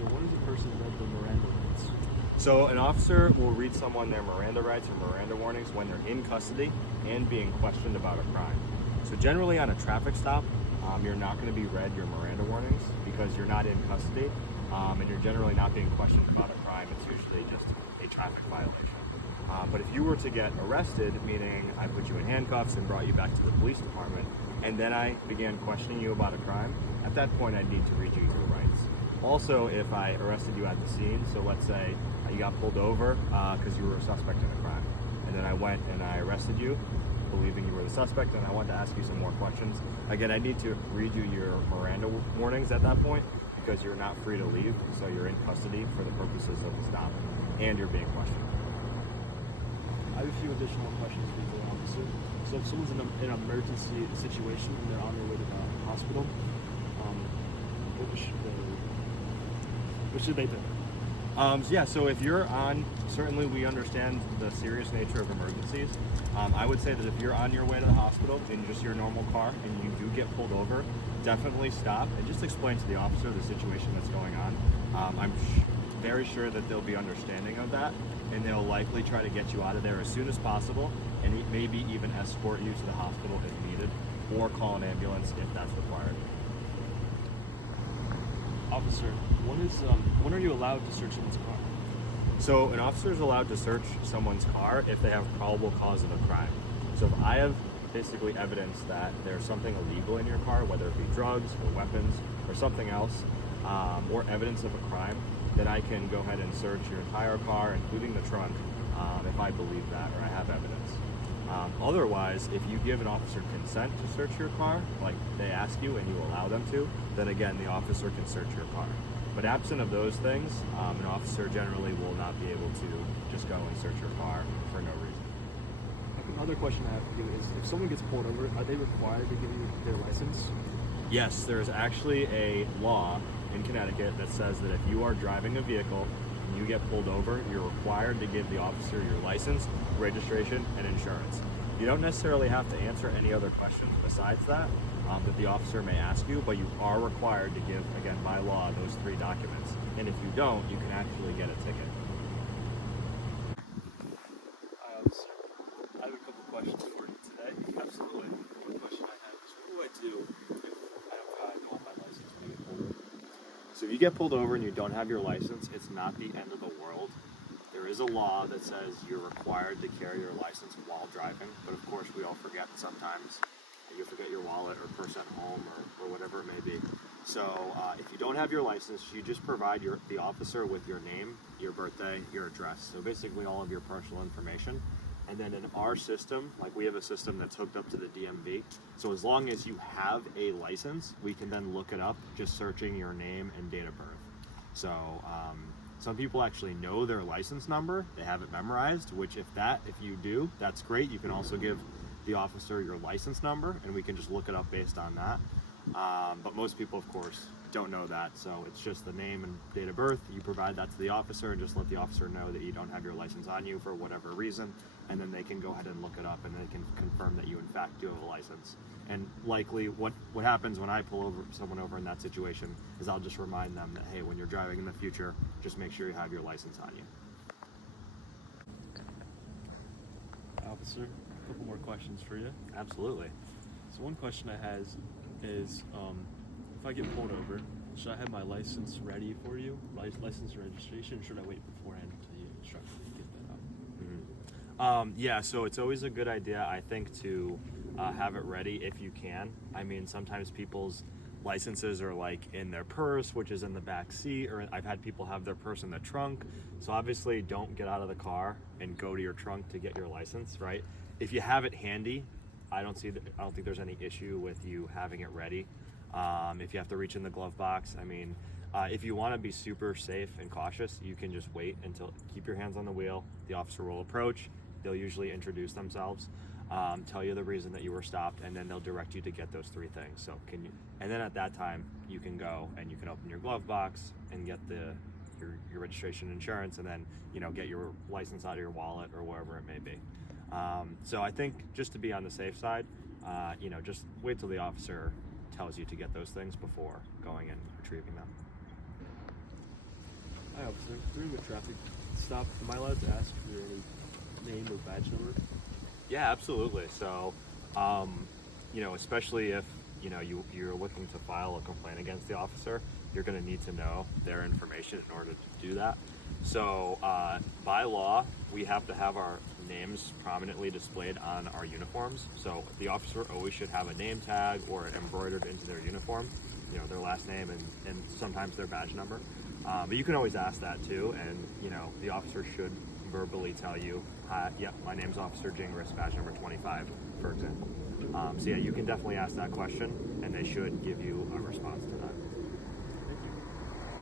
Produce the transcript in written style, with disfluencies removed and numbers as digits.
Officer, when does a person read the Miranda rights? So an officer will read someone their Miranda rights or Miranda warnings when they're in custody and being questioned about a crime. So generally on a traffic stop, you're not going to be read your Miranda warnings because you're not in custody, and you're generally not being questioned about a crime. It's usually just a traffic violation. But if you were to get arrested, meaning I put you in handcuffs and brought you back to the police department, and then I began questioning you about a crime, at that point I'd need to read you your rights. Also, if I arrested you at the scene, so let's say you got pulled over because you were a suspect in a crime, and then I went and I arrested you, believing you were the suspect, and I wanted to ask you some more questions. Again, I need to read you your Miranda warnings at that point because you're not free to leave, so you're in custody for the purposes of the stop, and you're being questioned. I have a few additional questions for you, officer. So if someone's in an emergency situation and they're on their way to the hospital, what should they do? So if you're on, certainly we understand the serious nature of emergencies. I would say that if you're on your way to the hospital in just your normal car and you do get pulled over, definitely stop and just explain to the officer the situation that's going on. I'm very sure that they'll be understanding of that, and they'll likely try to get you out of there as soon as possible, and maybe even escort you to the hospital if needed, or call an ambulance if that's required. Officer, when are you allowed to search someone's car? So an officer is allowed to search someone's car if they have probable cause of a crime. So if I have basically evidence that there's something illegal in your car, whether it be drugs or weapons or something else, or evidence of a crime, then I can go ahead and search your entire car, including the trunk, if I believe that or I have evidence. Otherwise, if you give an officer consent to search your car, like they ask you and you allow them to, then again, the officer can search your car. But absent of those things, an officer generally will not be able to just go and search your car for no reason. Another question I have for you is, if someone gets pulled over, are they required to give you their license? Yes, there's actually a law in Connecticut that says that if you are driving a vehicle and you get pulled over, you're required to give the officer your license, registration, and insurance. You don't necessarily have to answer any other questions besides that the officer may ask you, but you are required to give, again, by law, those 3 documents. And if you don't, you can actually get a ticket. Officer, I have a couple questions for you today. Absolutely. One question I have is, what do I do if I don't want my license being pulled over? So if you get pulled over and you don't have your license, it's not the end of the world. There is a law that says you're required to carry your license while driving, but of course we all forget sometimes. You forget your wallet or purse at home or whatever it may be. So if you don't have your license, you just provide the officer with your name, your birthday, your address. So basically all of your personal information. And then in our system, like we have a system that's hooked up to the DMV. So as long as you have a license, we can then look it up just searching your name and date of birth. So some people actually know their license number. They have it memorized, which if you do, that's great. You can also give the officer your license number and we can just look it up based on that. But most people, of course, don't know that. So it's just the name and date of birth. You provide that to the officer and just let the officer know that you don't have your license on you for whatever reason. And then they can go ahead and look it up and they can confirm that you in fact do have a license. And likely what happens when I pull someone over in that situation is I'll just remind them that, hey, when you're driving in the future, just make sure you have your license on you. Officer, a couple more questions for you. Absolutely. So one question I have is, if I get pulled over, should I have my license ready for you? License and registration, or should I wait beforehand until you instruct me to get that out? Yeah, so it's always a good idea, I think, to have it ready if you can. I mean, sometimes people's licenses are like in their purse, which is in the back seat, or I've had people have their purse in the trunk. So obviously don't get out of the car and go to your trunk to get your license, right? If you have it handy, I don't think there's any issue with you having it ready. If you have to reach in the glove box, I mean, if you want to be super safe and cautious, you can just wait until, keep your hands on the wheel. The officer will approach. They'll usually introduce themselves, tell you the reason that you were stopped, and then they'll direct you to get those 3 things. So and then at that time you can go and you can open your glove box and get your registration and insurance, and then get your license out of your wallet or wherever it may be. So I think just to be on the safe side, just wait till the officer tells you to get those things before going and retrieving them. during a traffic stop, am I allowed to ask for any name or badge number? Yeah, absolutely. So, especially if you're looking to file a complaint against the officer, you're going to need to know their information in order to do that. So, by law, we have to have our names prominently displayed on our uniforms. So, the officer always should have a name tag or embroidered into their uniform, their last name and sometimes their badge number. But you can always ask that too, and the officer should verbally tell you, "Hi, yep, my name's Officer Gingras, badge number 25," for example. So yeah, you can definitely ask that question, and they should give you a response to that.